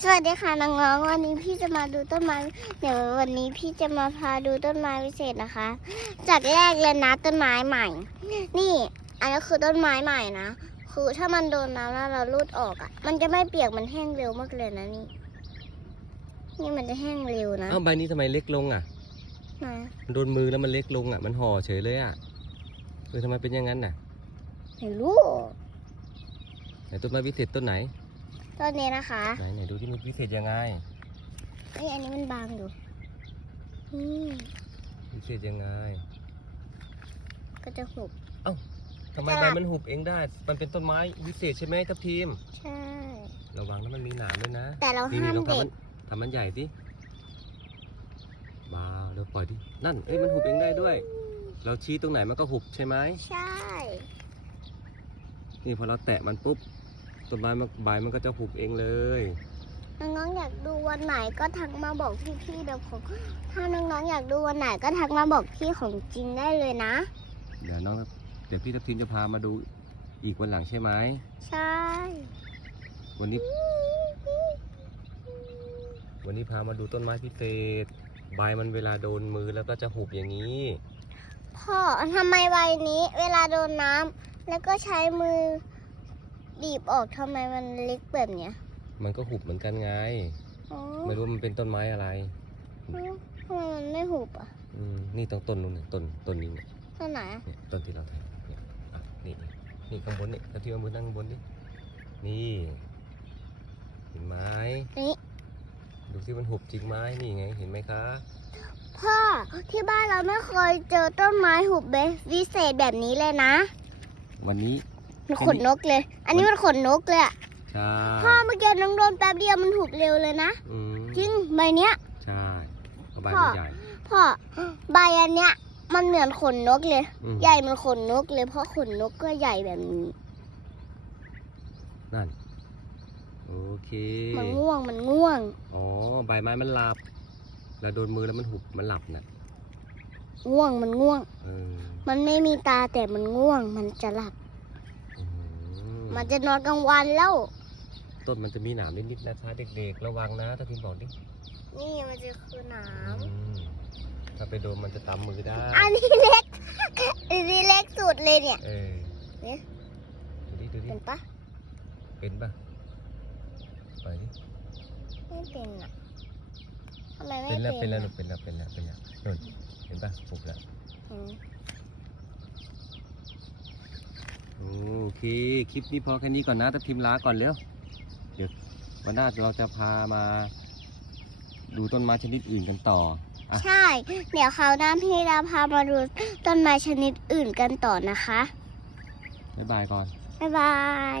สวัสดีค่ะน้องๆวันนี้พี่จะมาดูต้นไม้เดี๋ยววันนี้พี่จะมาพาดูต้นไม้พิเศษนะคะ จากแรกเลยนะต้นไม้ใหม่ นี่อันนี้คือต้นไม้ใหม่นะคือถ้ามันโดนน้ำแล้วเราลูดออกอะ มันจะไม่เปียกมันแห้งเร็วมากเลยนะนี่ นี่มันจะแห้งเร็วนะอ้าวใบนี้ทำไมเล็กลงอะนะมันโดนมือแล้วมันเล็กลงอะ มันห่อเฉยเลยอะเออทำไมเป็นอย่างนั้นน่ะไม่รู้ไหนต้นไม้พิเศษต้นไหน ต้นนี้นะคะไหนไหนดูที่มันพิเศษยังไงไอยอันนี้มันบางอยู่นี่พิเศษยังไง ก็จะหุบทำไมจะใบมันหุบเองได้ มันเป็นต้นไม้พิเศษใช่ไหมทับทีม ใช่ ระวังนะมันมีหนามด้วยนะ แต่เรานี่ห้ามนี่ลองเด็ทำกมันทำมันใหญ่สิบ้าเดี๋ยวปล่อยดิ นั่น เอ้ยมันหุบเองได้ด้วย เราชี้ตรงไหนมันก็หุบใช่ไหม ใช่ นี่พอเราแตะมันปุ๊บ ต้นไม้มันใบมันก็จะหุบเองเลย น้องๆอยากดูวันไหนก็ทักมาบอกพี่ๆเดี๋ยวผมถ้าน้องๆอยากดูวันไหนก็ทักมาบอกพี่ของจริงได้เลยนะ เดี๋ยวน้องเดี๋ยวพี่ทับทิมจะพามาดูอีกวันหลังใช่ไหมใช่ วันนี้ วันนี้พามาดูต้นไม้พิเศษ ใบมันเวลาโดนมือแล้วก็จะหุบอย่างนี้ พ่อทำไมใบนี้ เวลาโดนน้ำแล้วก็ใช้มือ บีบออกทำไมมันเล็กแบบเนี้ยมันก็หุบเหมือนกันไง อ๋อไม่รู้มันเป็นต้นไม้อะไร ทำไมมันไม่หุบอะอืมนี่ต้องต้นนู้นเนี่ยต้นต้นนี้เนี่ยต้นไหนอะเนี่ยต้นที่เราถ่ายเนี่ยอะนี่นี่นี่ข้างบนนี่ทับทิมเอามือนั่งข้างบนดินี่เห็นไหมนี่ดูสิมันหุบจริงไหมนี่ไงเห็นไหมคะพ่อที่บ้านเราไม่เคยเจอต้นไม้หุบเบวิเศษแบบนี้เลยนะ วันนี้ มันขนนกเลย อันนี้มันขนนกเลยอะใช่พ่อเมื่อกี้น้องโดนแป๊บเดียวมันหุบเร็วเลยนะอืมจริงใบเนี้ย ใช่เพราะใบพ่อมันใหญ่พ่อใบอันเนี้ย มันเหมือนขนนกเลย อืมใหญ่เหมันขนนกเลย เพราะขนนกก็ใหญ่แบบนี้ นั่น โอเค มันง่วงมันง่วงอ๋อ ใบไม้มันหลับ แล้วโดนมือแล้วมันหุบ มันหลับน่ะง่วงมันง่วง เออ มันไม่มีตาแต่มันง่วงมันจะหลับอื มมันจะนอนกลางวันแล้ว ต้นมันจะมีหนามนิดๆนะคะเด็กๆ ระวังนะถ้าพิมบอกดินี่มันจะคือหน้อืมถ้าไปโดนมันจะตำมือได้ำอันนี้เล็ก อันนี้เล็กสุดเลยเนี่ย เออเนี่ย ดูดิดูดิเป็นปะเป็นปะไปดิไม่เป็นอะทำไมไม่เป็นแล้วเป็เป็นนแล้วอะลูกเป็นแล้วเป็นแล้วเป็นแล้วนู่นเห็นปะหุบแล้ว อืม โอเคคลิปนี้พอแค่นี้ก่อนนะถ้าพิมพ์ลาก่อนเร็ว เดี๋ยววันหน้าเราจะพามา ดูต้นไม้ชนิดอื่นกันต่อ อะ ใช่ เดี๋ยวคราวหน้าพี่ดาพามาดูต้นไม้ชนิดอื่นกันต่อนะคะ บ๊ายบายก่อน บ๊ายบาย